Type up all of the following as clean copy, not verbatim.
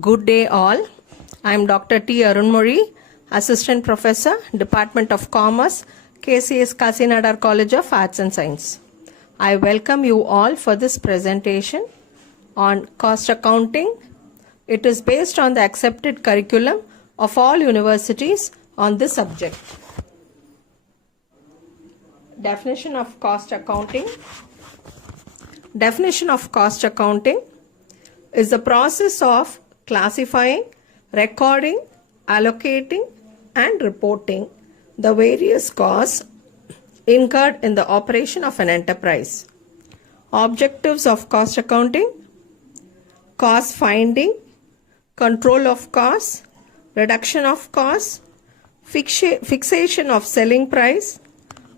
Good day all. I am Dr. T. Arunmozhi, Assistant Professor, Department of Commerce, KCS Kasinadar College of Arts and Science. I welcome you all for this presentation on cost accounting. It is based on the accepted curriculum of all universities on this subject. Definition of cost accounting. Definition of cost accounting is the process of classifying, recording, allocating, and reporting the various costs incurred in the operation of an enterprise. Objectives of cost accounting: cost finding, control of costs, reduction of costs, fixation of selling price,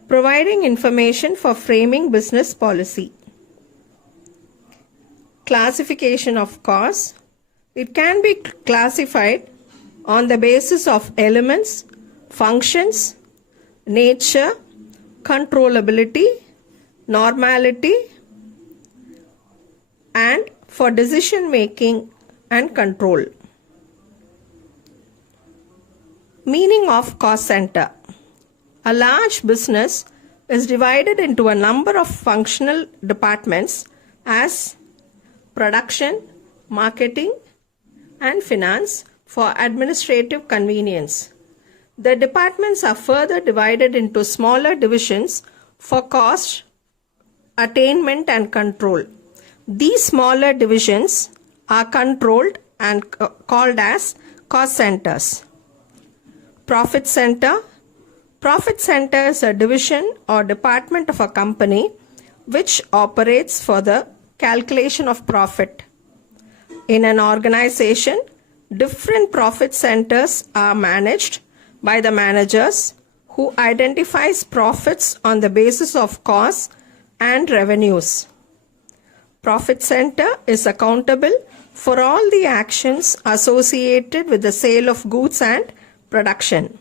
providing information for framing business policy. Classification of costs. It can be classified on the basis of elements, functions, nature, controllability, normality, and for decision making and control. Meaning of cost center. A large business is divided into a number of functional departments as production, marketing, and finance for administrative convenience. The departments are further divided into smaller divisions for cost attainment and control. These smaller divisions are controlled and called as cost centers. Profit center. Profit center is a division or department of a company which operates for the calculation of profit. In an organization, different profit centers are managed by the managers who identifies profits on the basis of costs and revenues. Profit center is accountable for all the actions associated with the sale of goods and production.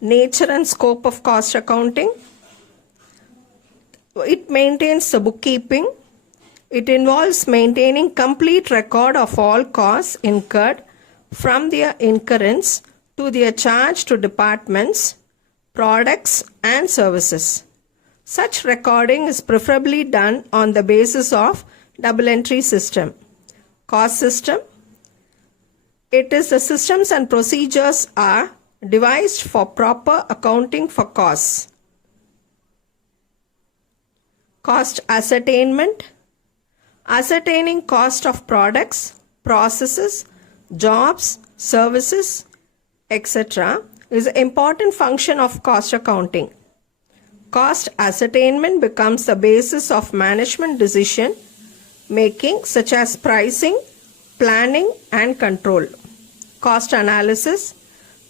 Nature and scope of cost accounting. It maintains the bookkeeping. It involves maintaining complete record of all costs incurred from their incurrence to their charge to departments, products, and services. Such recording is preferably done on the basis of double entry system. Cost system. It is the systems and procedures are devised for proper accounting for costs. Cost ascertainment. Ascertaining cost of products, processes, jobs, services, etc. is an important function of cost accounting. Cost ascertainment becomes the basis of management decision making such as pricing, planning, and control. Cost analysis.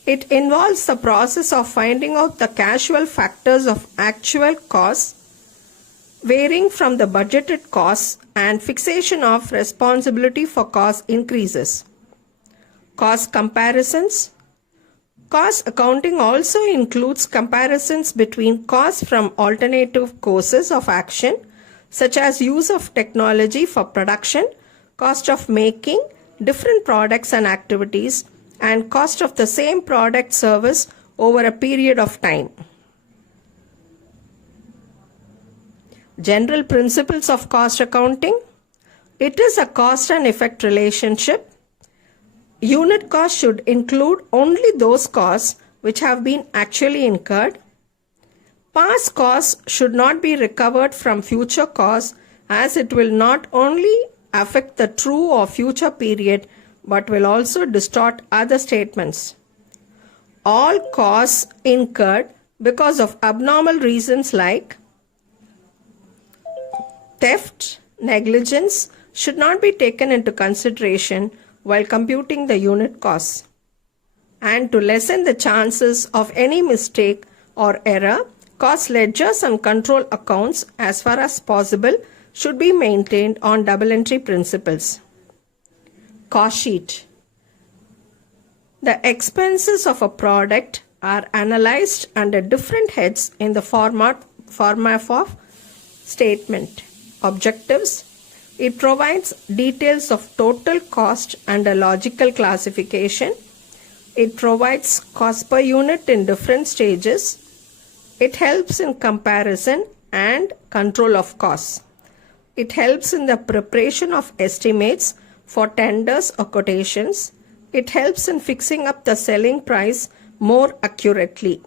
It involves the process of finding out the causal factors of actual costs varying from the budgeted costs and fixation of responsibility for cost increases. Cost comparisons. Cost accounting also includes comparisons between costs from alternative courses of action such as use of technology for production, cost of making different products and activities, and cost of the same product service over a period of time. General principles of cost accounting. It is a cost and effect relationship. Unit cost should include only those costs which have been actually incurred. Past costs should not be recovered from future costs as it will not only affect the true or future period but will also distort other statements. All costs incurred because of abnormal reasons like theft, negligence should not be taken into consideration while computing the unit costs. And to lessen the chances of any mistake or error, cost ledgers and control accounts as far as possible should be maintained on double entry principles. Cost sheet. The expenses of a product are analyzed under different heads in the format of statement. Objectives: It provides details of total cost and a logical classification. It provides cost per unit in different stages. It helps in comparison and control of costs. It helps in the preparation of estimates for tenders or quotations. It helps in fixing up the selling price more accurately.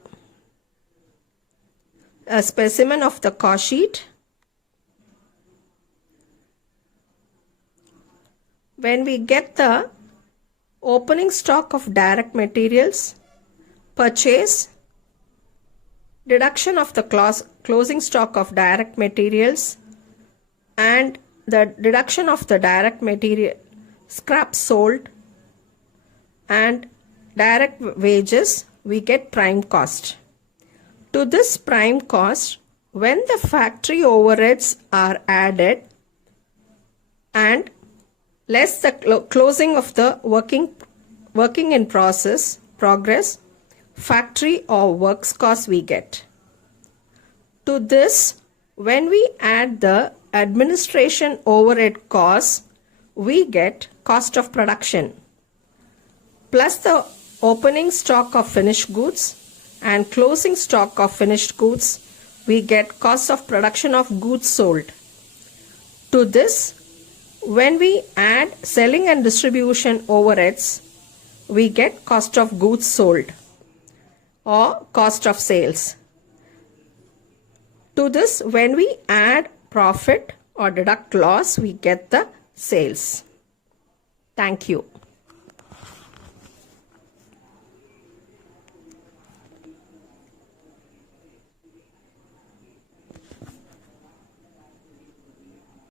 A specimen of the cost sheet. When we get the opening stock of direct materials, purchase, deduction of the closing stock of direct materials, and the deduction of the direct material scrap sold, and direct wages, we get prime cost. To this prime cost, when the factory overheads are added and less the closing of the working in progress, factory or works cost we get. To this, when we add the administration overhead costs, we get cost of production plus the opening stock of finished goods and closing stock of finished goods, we get cost of production of goods sold. To this, when we add selling and distribution overheads, we get cost of goods sold or cost of sales. To this, when we add profit or deduct loss, we get the sales. Thank you.